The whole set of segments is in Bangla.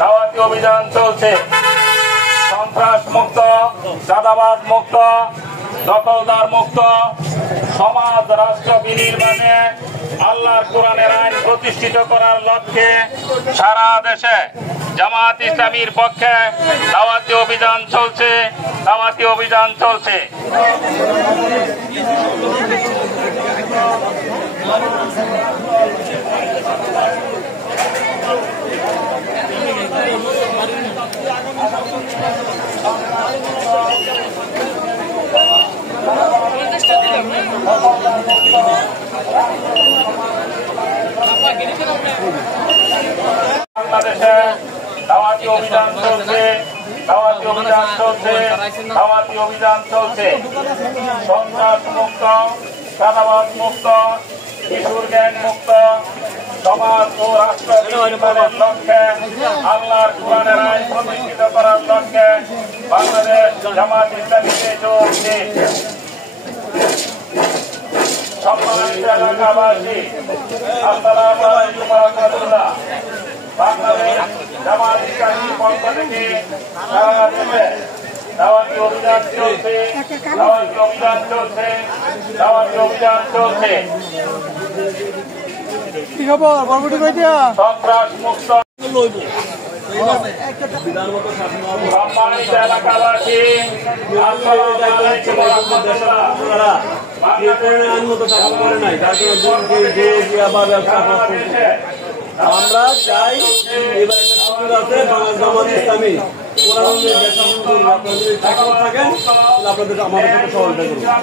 দাওয়াতি অভিযান চলছে। সন্ত্রাস মুক্ত, চাঁদাবাজ মুক্ত, দখলদার মুক্ত সমাজ রাষ্ট্র বিনির্মাণে আল্লাহর কোরআনের আইন প্রতিষ্ঠিত করার লক্ষ্যে সারা দেশে জামাত ইসলামীর পক্ষে দাওয়াতি অভিযান চলছে। দাওয়াতি অভিযান চলছে। বাংলাদেশে দাওয়াতি অভিযান চলছে। দাওয়াতি অভিযান চলছে। দাওয়াতি অভিযান চলছে। সন্ত্রাস মুক্ত, চাঁদাবাজ মুক্ত, কিশোর গ্যাং মুক্ত সমাজ ও রাষ্ট্র নির্মাণের লক্ষ্যে আল্লাহর কোরআনের আইন প্রতিষ্ঠিত করার লক্ষ্যে বাংলাদেশ জামাত ইসলামীকে চলছে। সম্মানিত এলাকাবাসী, আসসালামু আলাইকুম ওয়া রাহমাতুল্লাহ। বাংলাদেশ জামাত ইসলামীর পক্ষ থেকে সারা দেশে দাওয়াতি অভিযান চলছে। দাওয়াতি অভিযান চলছে। দাওয়াতি অভিযান চলছে। সন্ত্রাস মুক্ত। সম্মানিত এলাকাবাসী, আসসালামু আলাইকুম ওয়া রাহমাতুল্লাহ। আমরা চাই এবার একটা সুযোগ আছে বাংলাদেশ জামাত ইসলামী আপনাদের থাকেন আপনাদের আমাদের সাথে সহযোগিতা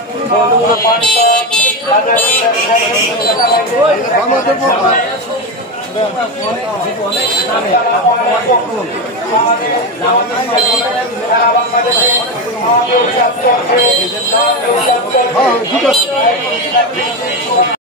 করুন।